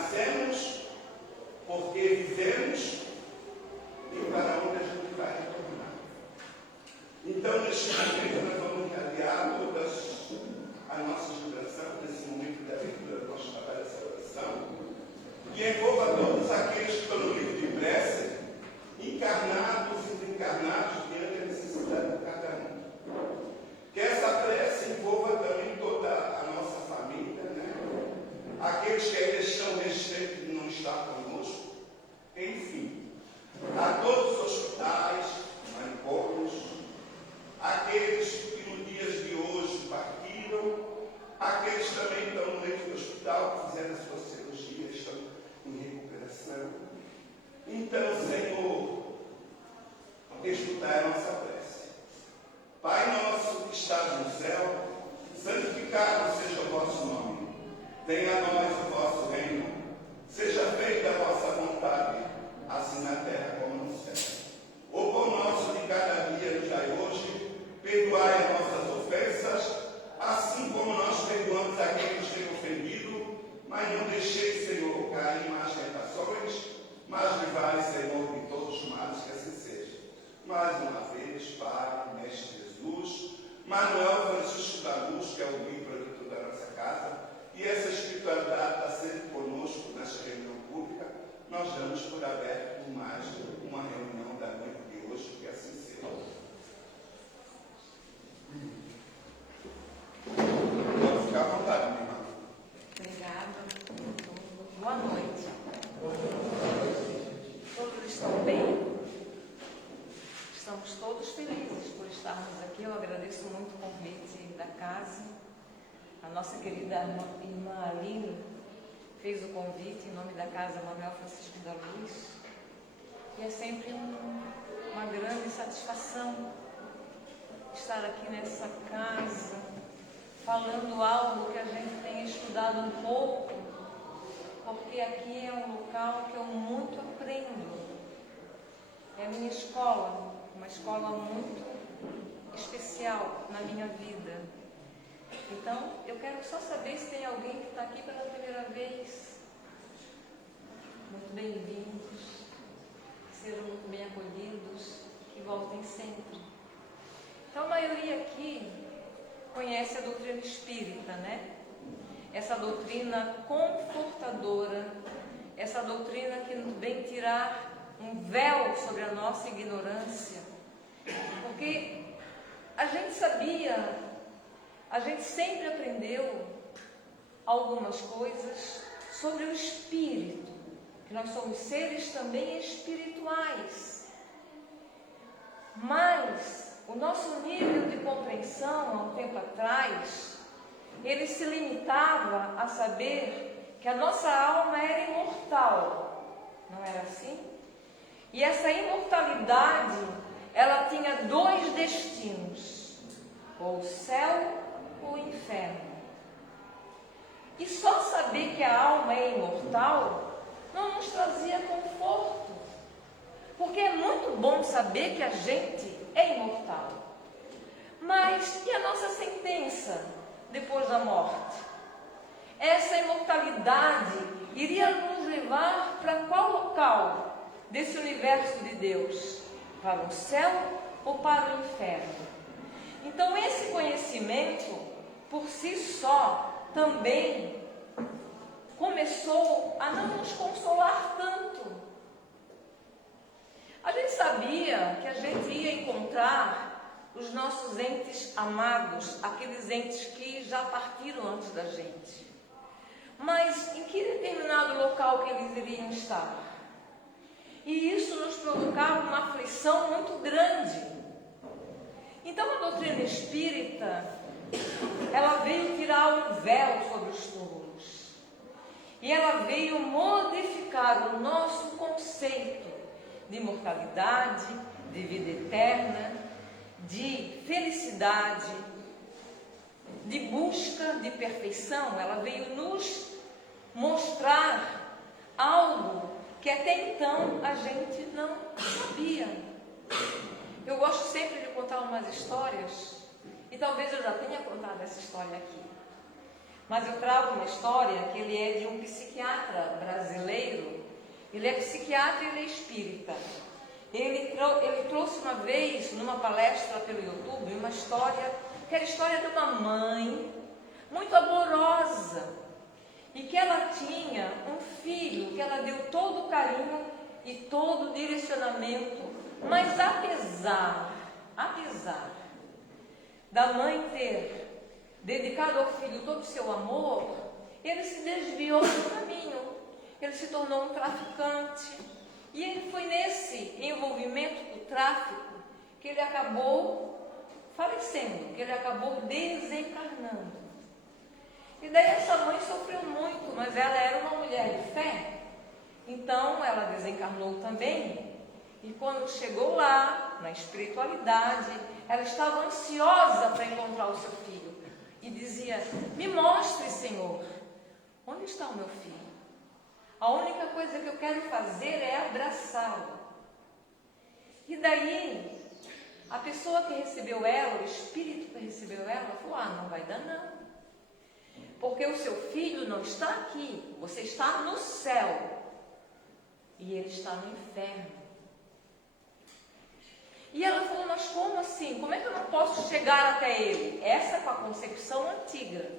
nascemos, porque vivemos e para onde a gente vai retornar. Então, neste momento, nós vamos aliar todas a nossa vibração, nesse momento da leitura do nosso trabalho, dessa oração, que envolva todos aqueles que estão no livro de prece, encarnados e desencarnados, diante da necessidade de cada um. Que essa prece envolva também toda a nossa família, né? Aqueles que ainda estão nesse tempo de não estar conosco, enfim, a todos os hospitais, manicômios, aqueles que nos dias de hoje partiram, aqueles que também estão no leito do hospital, que fizeram a sua cirurgia, estão em recuperação. Então, Senhor, escutai a nossa prece. Pai nosso que estás no céu, santificado seja o vosso nome. Venha a nós o vosso reino. Seja feita a vossa vontade, assim na terra como no céu. O pão nosso de cada dia nos dai hoje. Perdoai as nossas ofensas, assim como nós perdoamos aqueles que nos têm ofendido. Mas não deixeis, Senhor, cair em más tentações, mas livrai, Senhor, de todos os males, que assim seja. Mais uma vez, Pai, Mestre Jesus, Manuel Francisco da Luz, que é o livro aqui da nossa casa, e essa espiritualidade está sempre conosco nesta reunião pública. Nós damos por aberto mais uma reunião da noite de hoje, que assim seja. Pode ficar à vontade, minha irmã. Obrigada. Boa noite. Todos estão bem? Estamos todos felizes por estarmos aqui. Eu agradeço muito o convite da casa. A nossa querida irmã Aline fez o convite em nome da casa Manuel Francisco da Luz. E é sempre uma grande satisfação estar aqui nessa casa, falando algo que a gente tem estudado um pouco, porque aqui é um local que eu muito aprendo. É a minha escola, uma escola muito especial na minha vida. Então, eu quero só saber se tem alguém que está aqui pela primeira vez. Muito bem-vindos, sejam muito bem acolhidos, que voltem sempre. Então, a maioria aqui conhece a doutrina espírita, né? Essa doutrina confortadora, essa doutrina que vem tirar um véu sobre a nossa ignorância, porque a gente sabia, a gente sempre aprendeu algumas coisas sobre o espírito, que nós somos seres também espirituais, mas o nosso nível de compreensão, há um tempo atrás, ele se limitava a saber que a nossa alma era imortal, não era assim? E essa imortalidade, ela tinha dois destinos, ou o céu ou o inferno. E só saber que a alma é imortal não nos trazia conforto, porque é muito bom saber que a gente é imortal. Mas e a nossa sentença depois da morte? Essa imortalidade iria nos levar para qual local desse universo de Deus? Para o céu ou para o inferno? Então esse conhecimento, por si só, também começou a não nos consolar tanto. A gente sabia que a gente ia encontrar os nossos entes amados, aqueles entes que já partiram antes da gente. Mas em que determinado local que eles iriam estar? E isso nos provocava uma aflição muito grande. Então a doutrina espírita, ela veio tirar um véu sobre os túmulos. E ela veio modificar o nosso conceito de imortalidade, de vida eterna, de felicidade, de busca de perfeição. Ela veio nos mostrar algo que até então a gente não sabia. Eu gosto sempre de contar umas histórias, e talvez eu já tenha contado essa história aqui. mas eu trago uma história que ele é de um psiquiatra brasileiro. Ele é psiquiatra e ele é espírita. Ele trouxe uma vez, numa palestra pelo YouTube, uma história, que era a história de uma mãe muito amorosa, e que ela tinha um filho, que ela deu todo o carinho e todo o direcionamento, mas apesar da mãe ter dedicado ao filho todo o seu amor, ele se desviou do caminho, ele se tornou um traficante, e ele foi nesse envolvimento do tráfico que ele acabou falecendo, que ele acabou desencarnando. E daí essa mãe sofreu muito, mas ela era uma mulher de fé, então ela desencarnou também. E quando chegou lá, na espiritualidade, ela estava ansiosa para encontrar o seu filho. E dizia: me mostre, Senhor, onde está o meu filho? A única coisa que eu quero fazer é abraçá-lo. E daí, a pessoa que recebeu ela, o espírito que recebeu ela, falou: não vai dar não. Porque o seu filho não está aqui, você está no céu. E ele está no inferno. E ela falou: mas como assim? Como é que eu não posso chegar até ele? Essa é com a concepção antiga.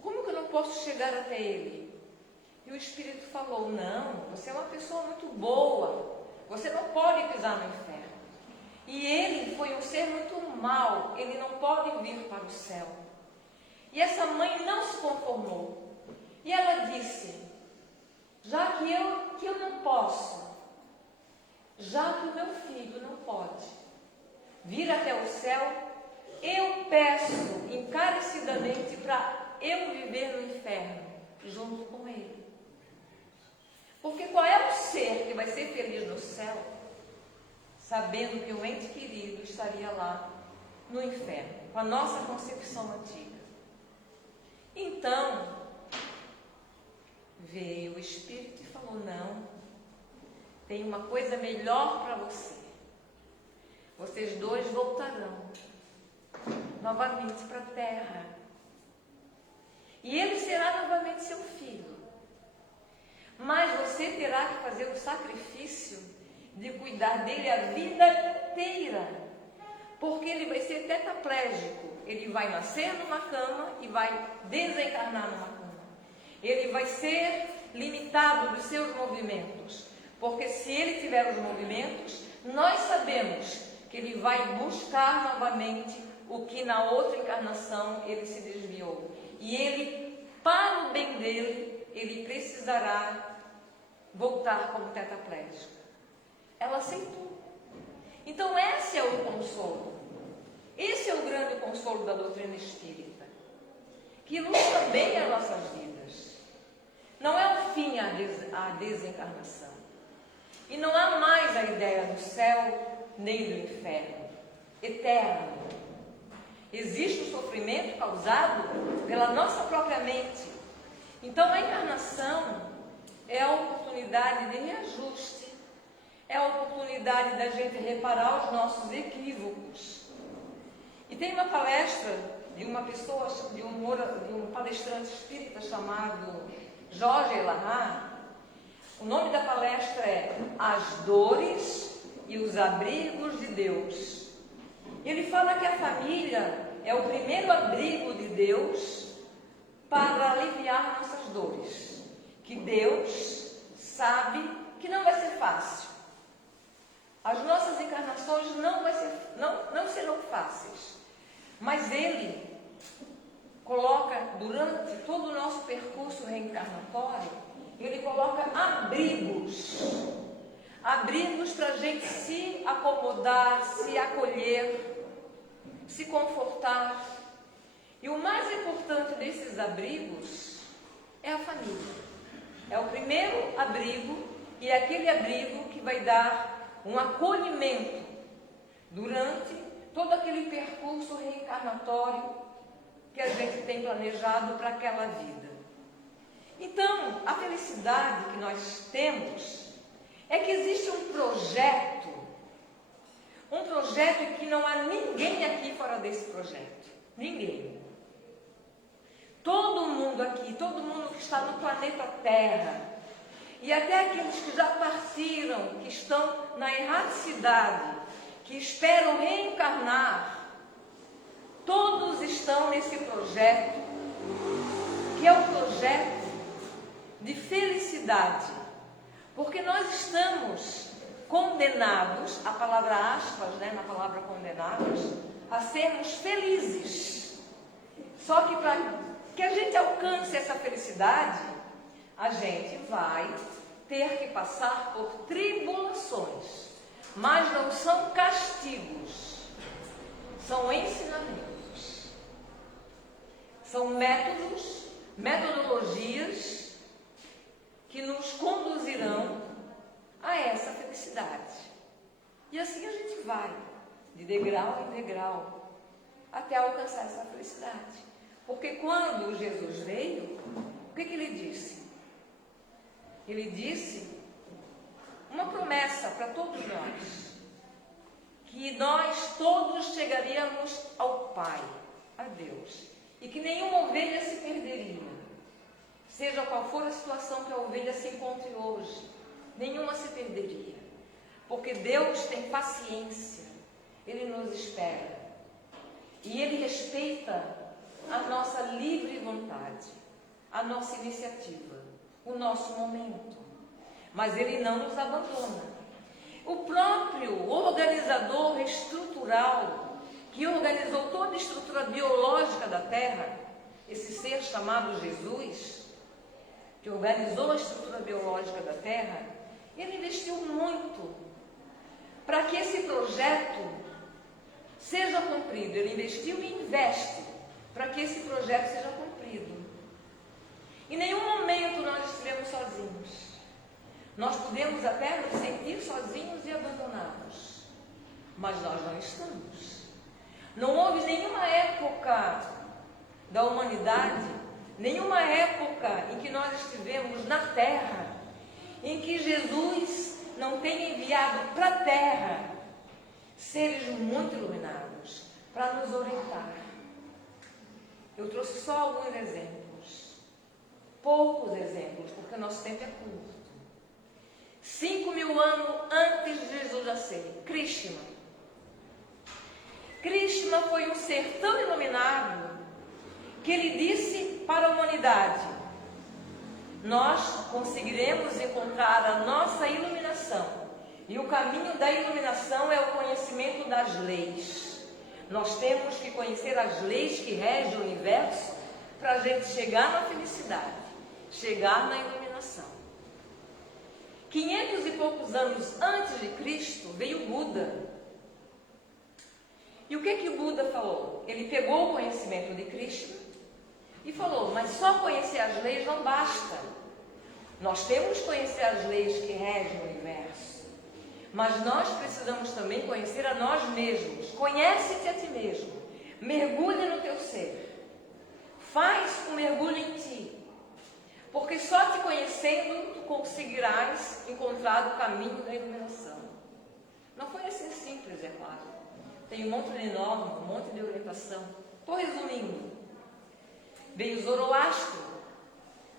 Como que eu não posso chegar até ele? E o Espírito falou: não, você é uma pessoa muito boa, você não pode pisar no inferno. E ele foi um ser muito mau, ele não pode vir para o céu. E essa mãe não se conformou. E ela disse: já que eu não posso, já que o meu filho não pode vir até o céu, eu peço encarecidamente para eu viver no inferno junto com ele. Porque qual é o ser que vai ser feliz no céu, sabendo que o ente querido estaria lá no inferno, com a nossa concepção antiga? Então, veio o Espírito e falou: não, tem uma coisa melhor para você. Vocês dois voltarão novamente para a terra. E ele será novamente seu filho. Mas você terá que fazer o sacrifício de cuidar dele a vida inteira. Porque ele vai ser tetraplégico. Ele vai nascer numa cama e vai desencarnar numa cama. Ele vai ser limitado dos seus movimentos. Porque se ele tiver os movimentos, nós sabemos que ele vai buscar novamente o que na outra encarnação ele se desviou. E ele, para o bem dele, ele precisará voltar como tetraplégico. Ela aceitou. Então esse é o consolo. Esse é o grande consolo da doutrina espírita, que ilustra bem as nossas vidas. Não é o fim a desencarnação. E não há mais a ideia do céu nem do inferno. Eterno. Existe o sofrimento causado pela nossa própria mente. Então a encarnação é a oportunidade de reajuste. É a oportunidade da gente reparar os nossos equívocos. E tem uma palestra de uma pessoa, de um palestrante espírita chamado Jorge Elahá. O nome da palestra é As Dores e os Abrigos de Deus. Ele fala que a família é o primeiro abrigo de Deus para aliviar nossas dores. Que Deus sabe que não vai ser fácil. As nossas encarnações não serão fáceis. Mas Ele coloca, durante todo o nosso percurso reencarnatório, Ele coloca abrigos. Abrigos para a gente se acomodar, se acolher, se confortar. E o mais importante desses abrigos é a família. É o primeiro abrigo e é aquele abrigo que vai dar um acolhimento durante todo aquele percurso reencarnatório que a gente tem planejado para aquela vida. Então, a felicidade que nós temos é que existe um projeto que não há ninguém aqui fora desse projeto. Ninguém. mundo aqui, todo mundo que está no planeta Terra, e até aqueles que já partiram, que estão na erraticidade, que esperam reencarnar, todos estão nesse projeto, que é o projeto de felicidade, porque nós estamos condenados, a palavra aspas, na palavra condenados, a sermos felizes. Só que para que a gente alcance essa felicidade, a gente vai ter que passar por tribulações, mas não são castigos, são ensinamentos, são métodos, metodologias que nos conduzirão a essa felicidade. E assim a gente vai, de degrau em degrau, até alcançar essa felicidade. Porque quando Jesus veio, o que ele disse? Ele disse uma promessa para todos nós, que nós todos chegaríamos ao Pai, a Deus, e que nenhuma ovelha se perderia, seja qual for a situação que a ovelha se encontre hoje, nenhuma se perderia, porque Deus tem paciência, Ele nos espera, e Ele respeita a nossa livre vontade, a nossa iniciativa, o nosso momento, mas Ele não nos abandona. O próprio organizador estrutural, que organizou toda a estrutura biológica da Terra, esse ser chamado Jesus, que organizou a estrutura biológica da Terra, ele investiu muito para que esse projeto seja cumprido. Ele investiu e investe para que esse projeto seja cumprido. Em nenhum momento nós estivemos sozinhos. Nós podemos até nos sentir sozinhos e abandonados, mas nós não estamos. Não houve nenhuma época da humanidade, nenhuma época em que nós estivemos na Terra, em que Jesus não tenha enviado para a Terra seres muito iluminados para nos orientar. Eu trouxe só alguns exemplos, poucos exemplos, porque o nosso tempo é curto. 5.000 anos antes de Jesus nascer, Krishna foi um ser tão iluminado que ele disse para a humanidade: nós conseguiremos encontrar a nossa iluminação, e o caminho da iluminação é o conhecimento das leis. Nós temos que conhecer as leis que regem o universo para a gente chegar na felicidade, chegar na iluminação. 500 e poucos anos antes de Cristo veio Buda. E o que o Buda falou? Ele pegou o conhecimento de Krishna e falou: mas só conhecer as leis não basta. Nós temos que conhecer as leis que regem o universo, mas nós precisamos também conhecer a nós mesmos. Conhece-te a ti mesmo, mergulha no teu ser, faz um mergulho em ti, porque só te conhecendo tu conseguirás encontrar o caminho da iluminação. Não foi assim simples, é claro. Tem um monte de norma, um monte de orientação. Estou resumindo. Veio Zoroastro,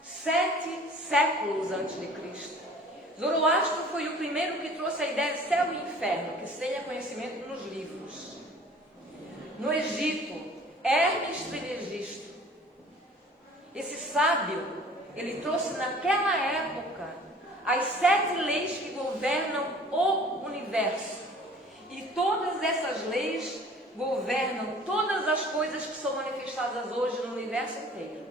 7 séculos antes de Cristo. Zoroastro foi o primeiro que trouxe a ideia de céu e inferno, que se tenha conhecimento nos livros. No Egito, Hermes Trismegisto, esse sábio, ele trouxe naquela época as 7 leis que governam o universo. E todas essas leis governam todas as coisas que são manifestadas hoje no universo inteiro.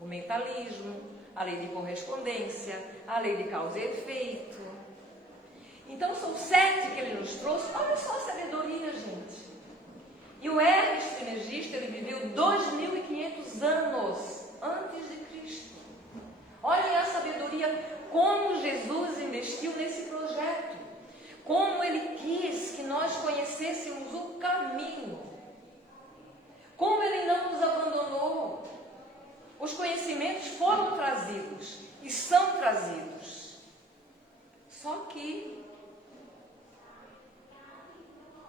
O mentalismo, a lei de correspondência, a lei de causa e efeito. Então são 7 que ele nos trouxe. Olha só a sabedoria, gente. E o Hermes Trismegisto, ele viveu 2.500 anos antes de Cristo. Olhem a sabedoria, como Jesus investiu nesse projeto. Como Ele quis que nós conhecêssemos o caminho. Como Ele não nos abandonou. Os conhecimentos foram trazidos e são trazidos. Só que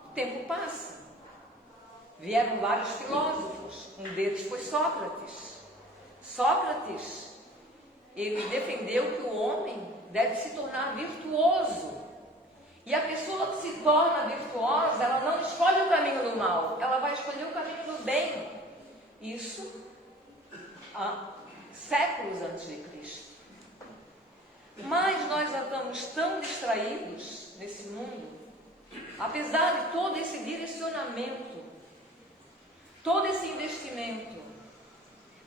o tempo passa. Vieram vários filósofos, um deles foi Sócrates. Sócrates, ele defendeu que o homem deve se tornar virtuoso. E a pessoa que se torna virtuosa, ela não escolhe o caminho do mal, ela vai escolher o caminho do bem. Isso há séculos antes de Cristo. Mas nós estamos tão distraídos nesse mundo, apesar de todo esse direcionamento, todo esse investimento,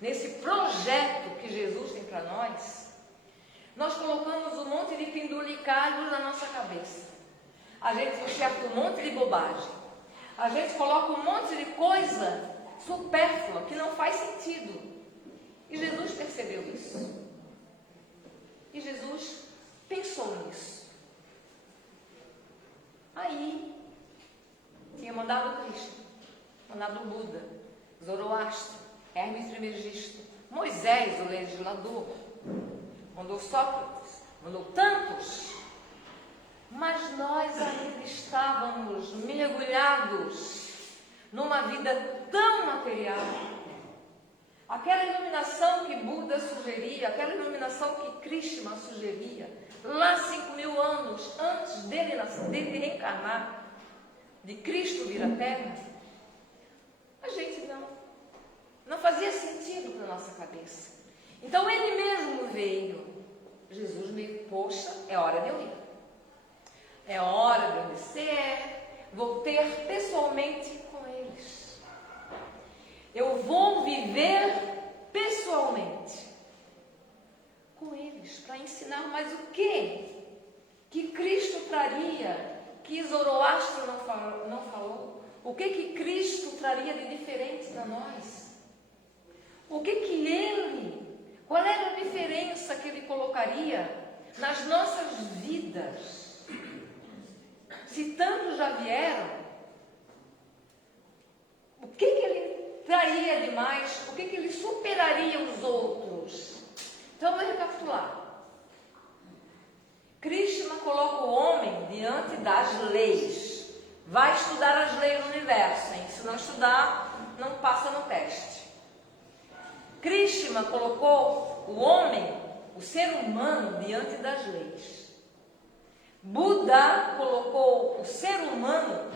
nesse projeto que Jesus tem para nós colocamos um monte de penduricalhos na nossa cabeça. A gente enxerga um monte de bobagem. A gente coloca um monte de coisa supérflua que não faz sentido. E Jesus percebeu isso. E Jesus pensou nisso. Aí, tinha mandado Cristo, mandado Buda, Zoroastro, Hermes Trismegisto, Moisés, o legislador, mandou Sócrates, mandou tantos. Mas nós ainda estávamos mergulhados numa vida tão material. Aquela iluminação que Buda sugeria, aquela iluminação que Krishna sugeria, lá 5.000 anos antes dele reencarnar, de Cristo vir à Terra, a gente não fazia sentido para a nossa cabeça. Então ele mesmo veio. Jesus veio, poxa, é hora de eu ir. É hora de eu descer, vou ter pessoalmente com eles. Eu vou viver pessoalmente com eles, para ensinar mais o que Cristo traria, que Zoroastro não falou, o que Cristo traria de diferente para nós, qual era a diferença que ele colocaria nas nossas vidas. Se tantos já vieram, o que ele traria de mais? O que ele superaria os outros? Então, vamos recapitular. Krishna coloca o homem diante das leis. Vai estudar as leis do universo, hein? Se não estudar, não passa no teste. Krishna colocou o homem, o ser humano, diante das leis. Buda colocou o ser humano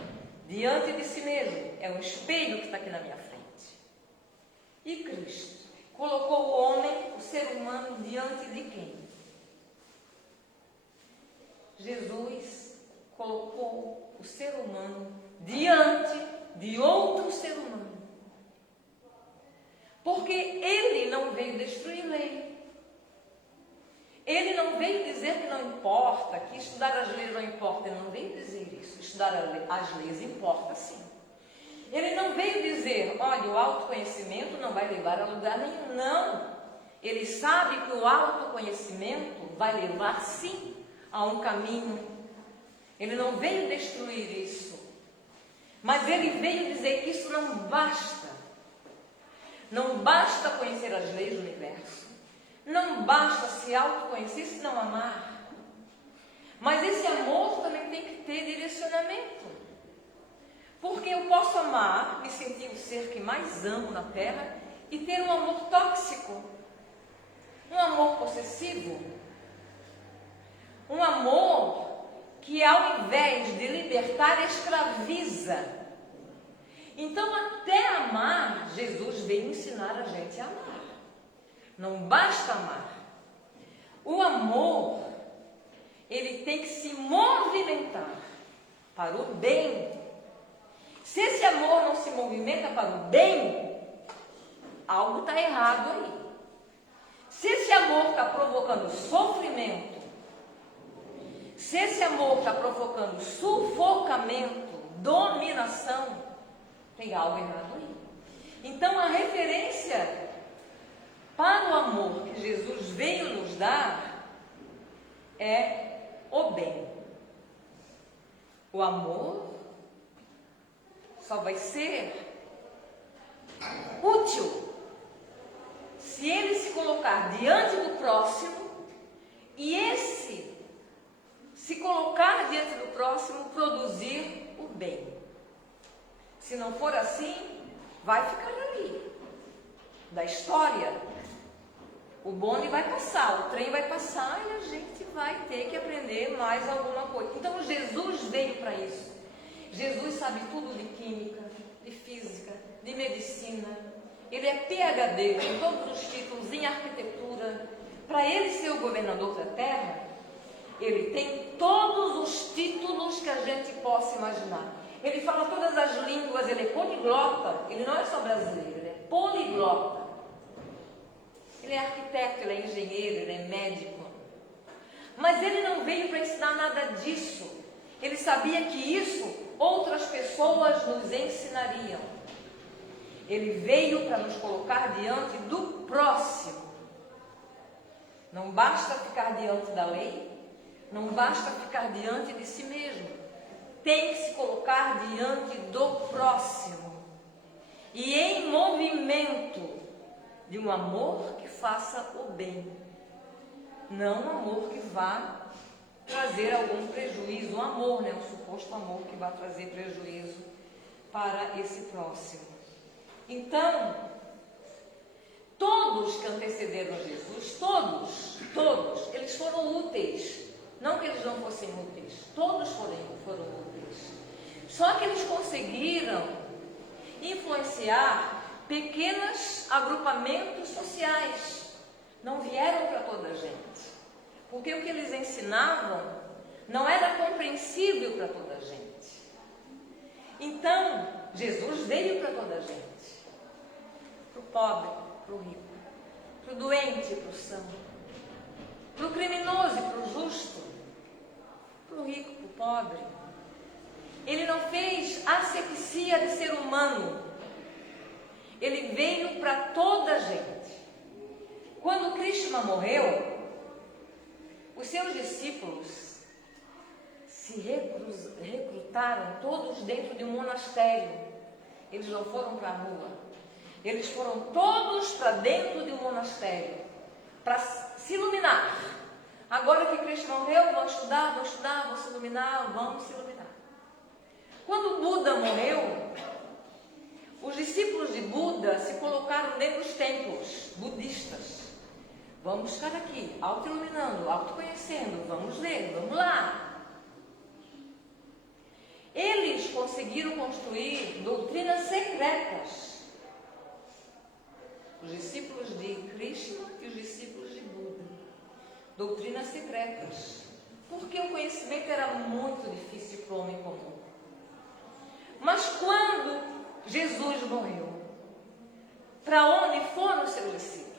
diante de si mesmo. É um espelho que está aqui na minha frente. E Cristo colocou o homem, o ser humano, diante de quem? Jesus colocou o ser humano diante de outro ser humano. Porque ele não veio destruir lei. Ele não veio dizer que não importa, que estudar as leis não importa. Ele não veio dizer isso. Estudar as leis importa sim. Ele não veio dizer, olha, o autoconhecimento não vai levar a lugar nenhum. Não. Ele sabe que o autoconhecimento vai levar sim a um caminho. Ele não veio destruir isso. Mas ele veio dizer que isso não basta. Não basta conhecer as leis do universo. Não basta se autoconhecer se não amar. Mas esse amor também tem que ter direcionamento. Porque eu posso amar, me sentir o ser que mais amo na Terra e ter um amor tóxico. Um amor possessivo. Um amor que ao invés de libertar, escraviza. Então, até amar, Jesus veio ensinar a gente a amar. Não basta amar. O amor, ele tem que se movimentar para o bem. Se esse amor não se movimenta para o bem, algo está errado aí. Se esse amor está provocando sofrimento, se esse amor está provocando sufocamento, dominação, tem algo errado aí. Então, a referência para o amor que Jesus veio nos dar é o bem. O amor só vai ser útil se ele se colocar diante do próximo e esse se colocar diante do próximo produzir o bem. Se não for assim, vai ficar ali, da história. O bonde vai passar, o trem vai passar e a gente vai ter que aprender mais alguma coisa. Então Jesus veio para isso. Jesus sabe tudo de química, de física, de medicina. Ele é PhD, tem todos os títulos em arquitetura. Para ele ser o governador da terra, ele tem todos os títulos que a gente possa imaginar. Ele fala todas as línguas, ele é poliglota. Ele não é só brasileiro, ele é poliglota. Ele é arquiteto, ele é engenheiro, ele é médico. Mas ele não veio para ensinar nada disso. Ele sabia que isso outras pessoas nos ensinariam. Ele veio para nos colocar diante do próximo. Não basta ficar diante da lei, não basta ficar diante de si mesmo. Tem que se colocar diante do próximo. E em movimento de um amor que faça o bem, não um amor que vá trazer algum prejuízo, um amor, né? Um suposto amor que vai trazer prejuízo para esse próximo. Então, todos que antecederam Jesus, todos, eles foram úteis. Não que eles não fossem úteis, todos foram úteis. Só que eles conseguiram influenciar pequenos agrupamentos sociais. Não vieram para toda a gente. Porque o que eles ensinavam não era compreensível para toda a gente. Então, Jesus veio para toda a gente. Para o pobre, para o rico, para o doente, para o são, para o criminoso e para o justo, para o rico, para o pobre. Ele não fez asepsia de ser humano. Ele veio para toda a gente. Quando Krishna morreu, os seus discípulos se recrutaram todos dentro de um monastério. Eles não foram para a rua. Eles foram todos para dentro de um monastério para se iluminar. Agora que Krishna morreu, vão estudar, vão se iluminar, vamos se iluminar. Quando Buda morreu, os discípulos de Buda se colocaram dentro dos templos budistas. Vamos ficar aqui, auto-iluminando, autoconhecendo, vamos ler, vamos lá. Eles conseguiram construir doutrinas secretas. Os discípulos de Krishna e os discípulos de Buda. Doutrinas secretas. Porque o conhecimento era muito difícil para o homem comum. Mas quando Jesus morreu, para onde foram os seus discípulos?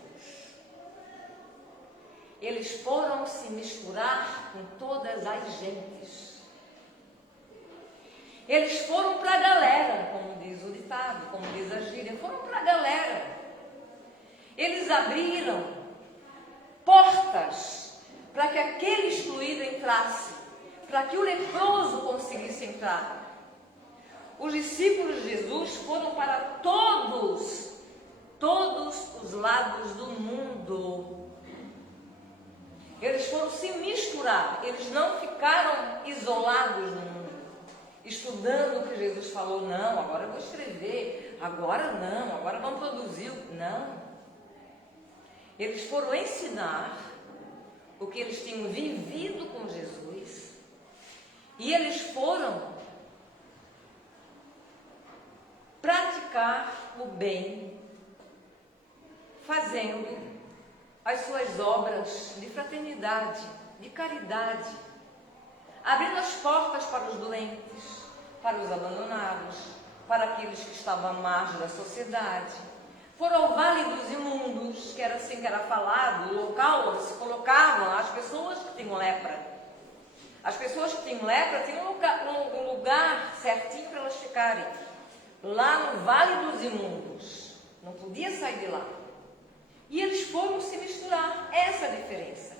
Eles foram se misturar com todas as gentes. Eles foram para a galera, como diz o ditado, como diz a gíria, foram para a galera. Eles abriram portas para que aquele excluído entrasse, para que o leproso conseguisse entrar. Os discípulos de Jesus foram para todos os lados do mundo. Eles foram se misturar, eles não ficaram isolados no mundo, estudando o que Jesus falou. Não, agora eu vou escrever, agora não, agora vamos produzir. Não. Eles foram ensinar o que eles tinham vivido com Jesus e eles foram praticar o bem, fazendo as suas obras de fraternidade, de caridade, abrindo as portas para os doentes, para os abandonados, para aqueles que estavam à margem da sociedade. Foram ao Vale dos Imundos, que era assim que era falado, o local onde se colocavam as pessoas que tinham lepra. As pessoas que tinham lepra tinham um lugar certinho para elas ficarem. Lá no Vale dos Imundos. Não podia sair de lá. E eles foram se misturar. Essa é a diferença.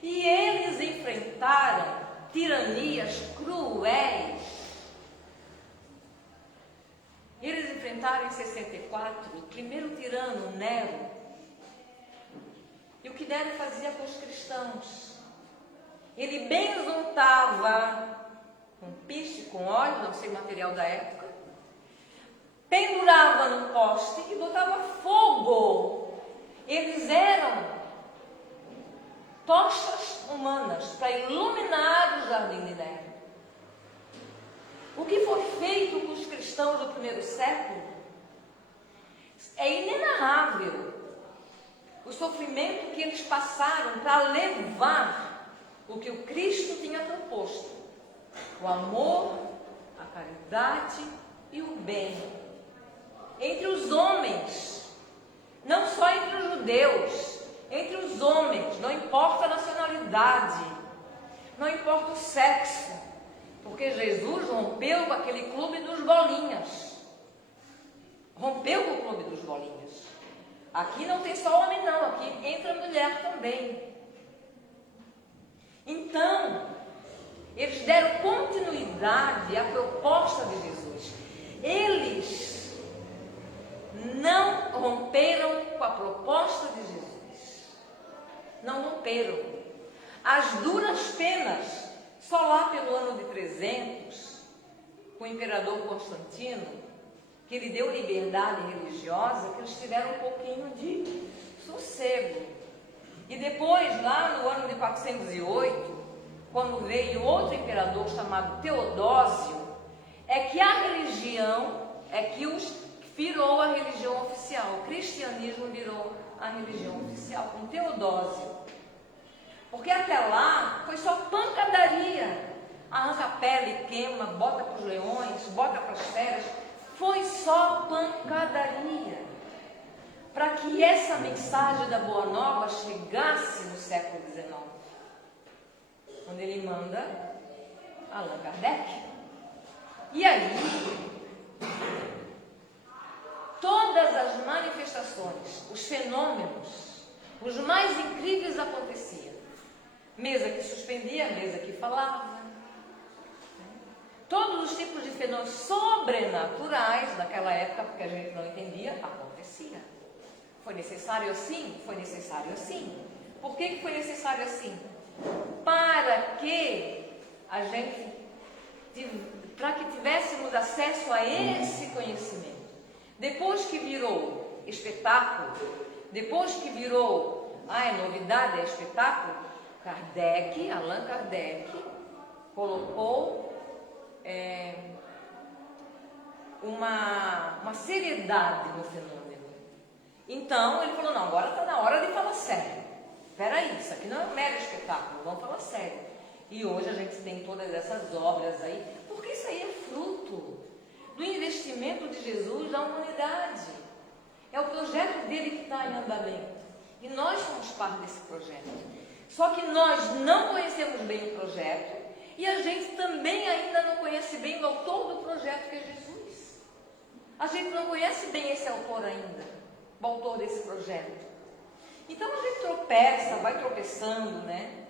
E eles enfrentaram tiranias cruéis. Eles enfrentaram em 64 o primeiro tirano, Nero. E o que Nero fazia com os cristãos? Ele besuntava com piche, com óleo, não sei o material da época, pendurava num poste e botava fogo. Eles eram tochas humanas para iluminar o jardim de Éden. O que foi feito com os cristãos do primeiro século é inenarrável. O sofrimento que eles passaram para levar o que o Cristo tinha proposto: o amor, a caridade e o bem entre os homens, não só entre os judeus, entre os homens, não importa a nacionalidade, não importa o sexo, porque Jesus rompeu com aquele clube dos bolinhas. Rompeu com o clube dos bolinhas. Aqui não tem só homem não, aqui entra mulher também. Então, eles deram continuidade à proposta de Jesus. Eles não romperam com a proposta de Jesus. Não romperam. As duras penas, só lá pelo ano de 300, com o imperador Constantino, que ele deu liberdade religiosa, que eles tiveram um pouquinho de sossego. E depois, lá no ano de 408, quando veio outro imperador chamado Teodósio, é que a religião, virou a religião oficial. O cristianismo virou a religião oficial com Teodósio. Porque até lá foi só pancadaria. Arranca a pele, queima, bota para os leões, bota para as feras. Foi só pancadaria. Para que essa mensagem da Boa Nova chegasse no século XIX. Quando ele manda Allan Kardec. E aí, todas as manifestações, os fenômenos, os mais incríveis aconteciam. Mesa que suspendia, mesa que falava. Todos os tipos de fenômenos sobrenaturais naquela época, porque a gente não entendia, acontecia. Foi necessário assim? Foi necessário assim. Por que foi necessário assim? Para que tivéssemos acesso a esse conhecimento. Depois que virou espetáculo, depois que virou, novidade, é espetáculo, Allan Kardec, colocou uma seriedade no fenômeno. Então, ele falou, não, agora está na hora de falar sério. Espera aí, isso aqui não é um mero espetáculo, vamos falar sério. E hoje a gente tem todas essas obras aí, porque isso aí é fruto do investimento de Jesus na humanidade. É o projeto dele que está em andamento. E nós somos parte desse projeto. Só que nós não conhecemos bem o projeto e a gente também ainda não conhece bem o autor do projeto, que é Jesus. A gente não conhece bem esse autor ainda, o autor desse projeto. Então a gente tropeça, vai tropeçando, né?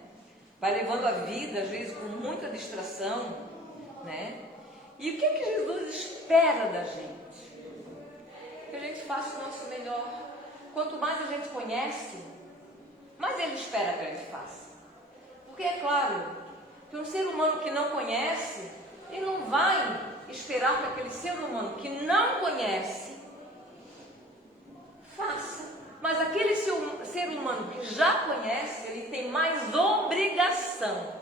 Vai levando a vida, às vezes, com muita distração, né? E o que que Jesus espera da gente? Que a gente faça o nosso melhor. Quanto mais a gente conhece, mais Ele espera que a gente faça. Porque é claro que um ser humano que não conhece, ele não vai esperar que aquele ser humano que não conhece faça. Mas aquele ser humano que já conhece, ele tem mais obrigação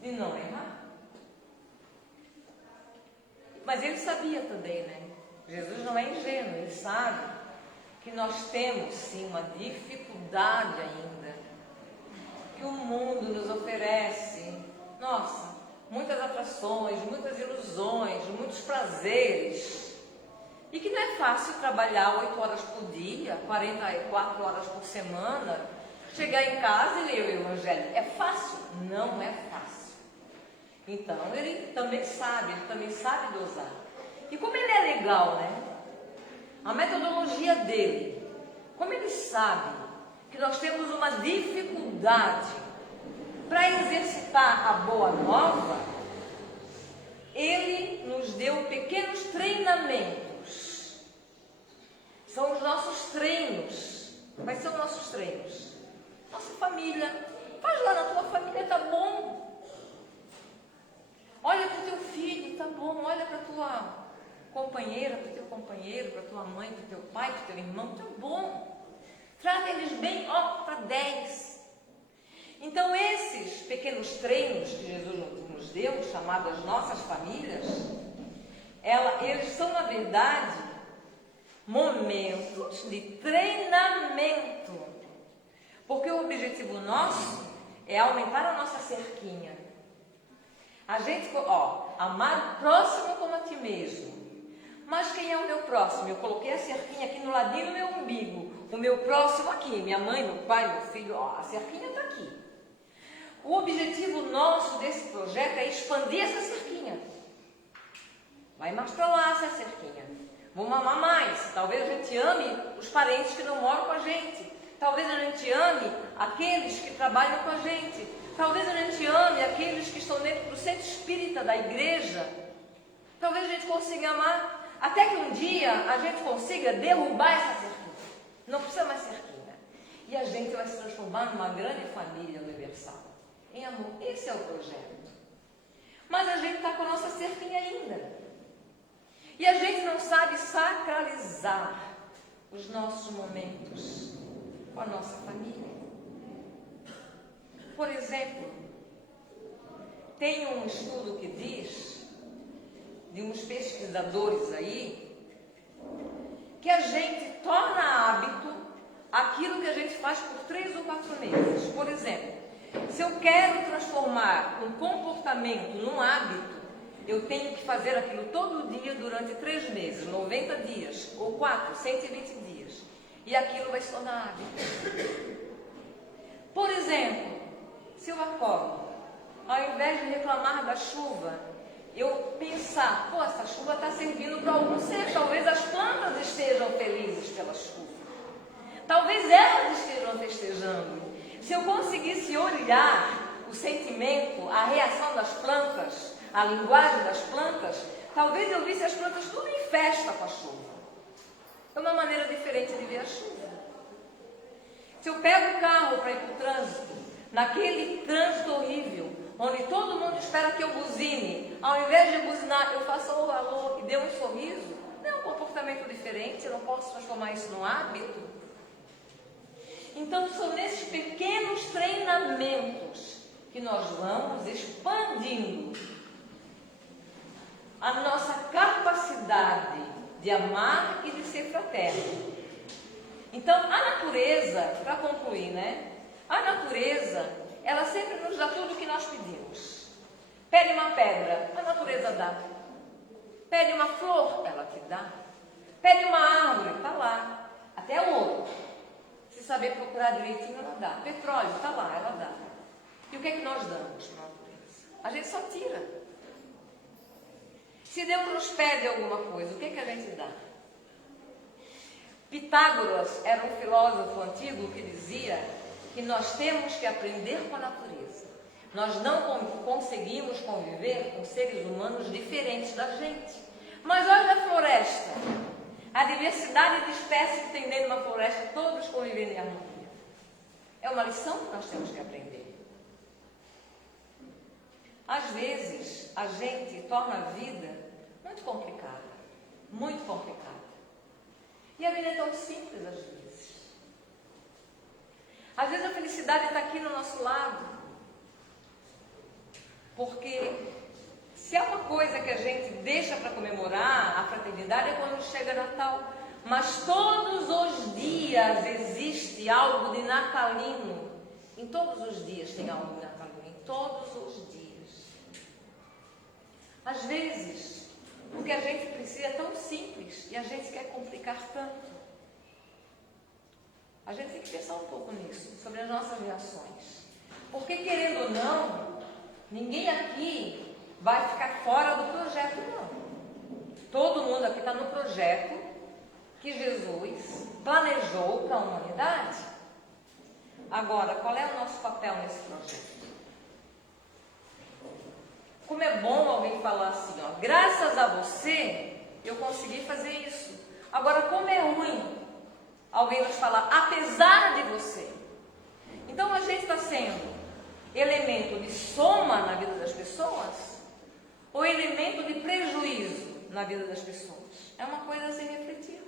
de não errar. Mas ele sabia também, né? Jesus não é ingênuo, ele sabe que nós temos sim uma dificuldade ainda, que o mundo nos oferece, muitas atrações, muitas ilusões, muitos prazeres. E que não é fácil trabalhar 8 horas por dia, 44 horas por semana, chegar em casa e ler o Evangelho. É fácil? Não é fácil. Então, ele também sabe dosar. E como ele é legal, né? A metodologia dele, como ele sabe que nós temos uma dificuldade para exercitar a Boa Nova, ele nos deu pequenos treinamentos. São os nossos treinos. Quais são os nossos treinos? Nossa família. Faz lá na tua família, tá bom. Olha para o teu filho, tá bom. Olha para a tua companheira, para o teu companheiro, para a tua mãe, para o teu pai, para o teu irmão, tá bom. Trata eles bem, para 10. Então, esses pequenos treinos que Jesus nos deu, chamados as nossas famílias, eles são, na verdade, momentos de treinamento. Porque o objetivo nosso é aumentar a nossa cerquinha. A gente, amar o próximo como a ti mesmo. Mas quem é o meu próximo? Eu coloquei a cerquinha aqui no ladinho do meu umbigo. O meu próximo aqui, minha mãe, meu pai, meu filho, a cerquinha está aqui. O objetivo nosso desse projeto é expandir essa cerquinha. Vai mais para lá essa cerquinha. Vamos amar mais. Talvez a gente ame os parentes que não moram com a gente. Talvez a gente ame aqueles que trabalham com a gente. Talvez a gente ame aqueles que estão dentro do centro espírita da igreja. Talvez a gente consiga amar. Até que um dia a gente consiga derrubar essa cerquinha. Não precisa mais cerquinha. E a gente vai se transformar numa grande família universal. Em amor. Esse é o projeto. Mas a gente está com a nossa cerquinha ainda. E a gente não sabe sacralizar os nossos momentos com a nossa família. Por exemplo, tem um estudo que diz, de uns pesquisadores aí, que a gente torna hábito aquilo que a gente faz por 3 ou 4 meses. Por exemplo, se eu quero transformar um comportamento num hábito, eu tenho que fazer aquilo todo dia durante 3 meses, 90 dias, ou 4, 120 dias. E aquilo vai se tornar hábito. Por exemplo, se eu acordo, ao invés de reclamar da chuva, eu pensar, essa chuva está servindo para algum ser, talvez as plantas estejam felizes pela chuva. Talvez elas estejam festejando. Se eu conseguisse olhar o sentimento, a reação das plantas, a linguagem das plantas, talvez eu visse as plantas tudo em festa com a chuva. É uma maneira diferente de ver a chuva. Se eu pego o carro para ir para o trânsito, naquele trânsito horrível, onde todo mundo espera que eu buzine, ao invés de buzinar, eu faço alô, alô e dê um sorriso, não é um comportamento diferente, eu não posso transformar isso num hábito. Então, são nesses pequenos treinamentos que nós vamos expandindo a nossa capacidade de amar e de ser fraterno. Então, a natureza, para concluir, a natureza, ela sempre nos dá tudo o que nós pedimos. Pede uma pedra, a natureza dá. Pede uma flor, ela te dá. Pede uma árvore, está lá. Até o ouro. Se saber procurar direitinho, ela dá. Petróleo, está lá, ela dá. E o que é que nós damos para a natureza? A gente só tira. Se Deus nos pede alguma coisa, o que é que a gente dá? Pitágoras era um filósofo antigo que dizia que nós temos que aprender com a natureza. Nós não conseguimos conviver com seres humanos diferentes da gente. Mas olha a floresta. A diversidade de espécies que tem dentro de uma floresta, todos convivendo em harmonia. É uma lição que nós temos que aprender. Às vezes, a gente torna a vida muito complicada. Muito complicada. E a vida é tão simples às vezes. Às vezes a felicidade está aqui no nosso lado. Porque se há uma coisa que a gente deixa para comemorar, a fraternidade, é quando chega Natal. Mas todos os dias existe algo de natalino. Em todos os dias tem algo de natalino. Em todos os dias. Às vezes, o que a gente precisa é tão simples e a gente quer complicar tanto. A gente tem que pensar um pouco nisso, sobre as nossas reações. Porque, querendo ou não, ninguém aqui vai ficar fora do projeto, não. Todo mundo aqui está no projeto que Jesus planejou para a humanidade. Agora, qual é o nosso papel nesse projeto? Como é bom alguém falar assim, graças a você, eu consegui fazer isso. Agora, como é ruim alguém nos falar, apesar de você. Então, a gente está sendo elemento de soma na vida das pessoas ou elemento de prejuízo na vida das pessoas? É uma coisa a se refletir.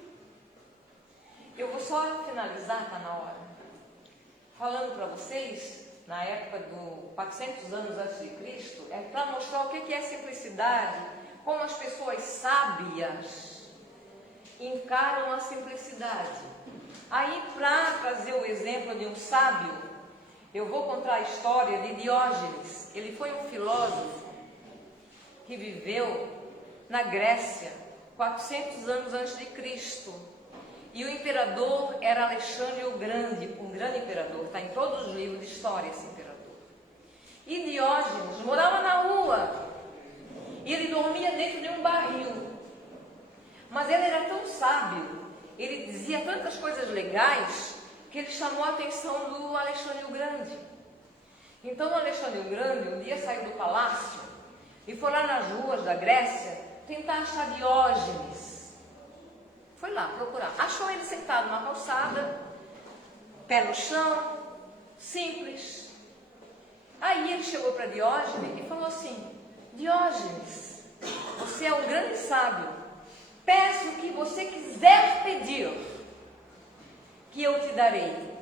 Eu vou só finalizar, está na hora, falando para vocês na época do 400 anos antes de Cristo, é para mostrar o que é simplicidade, como as pessoas sábias encaram a simplicidade. Aí, para trazer o exemplo de um sábio, eu vou contar a história de Diógenes. Ele foi um filósofo que viveu na Grécia 400 anos antes de Cristo. E o imperador era Alexandre o Grande, um grande imperador. Está em todos os livros de história esse imperador. E Diógenes morava na rua. E ele dormia dentro de um barril. Mas ele era tão sábio, ele dizia tantas coisas legais, que ele chamou a atenção do Alexandre o Grande. Então o Alexandre o Grande um dia saiu do palácio e foi lá nas ruas da Grécia tentar achar Diógenes. Foi lá procurar. Achou ele sentado numa calçada, pé no chão, simples. Aí ele chegou para Diógenes e falou assim: Diógenes, você é um grande sábio. Peço o que você quiser pedir, que eu te darei.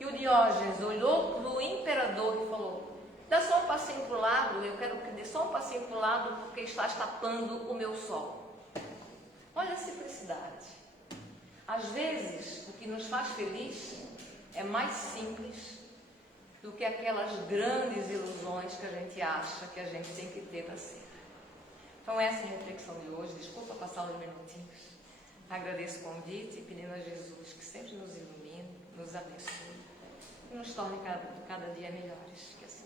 E o Diógenes olhou para o imperador e falou: dá só um passinho para o lado, eu quero que dê só um passinho para o lado, porque estás tapando o meu sol. Olha a simplicidade. Às vezes, o que nos faz feliz é mais simples do que aquelas grandes ilusões que a gente acha que a gente tem que ter para ser. Então, essa é a reflexão de hoje. Desculpa passar uns minutinhos. Agradeço o convite, pedindo a Jesus que sempre nos ilumine, nos abençoe e nos torne cada dia melhores. Que assim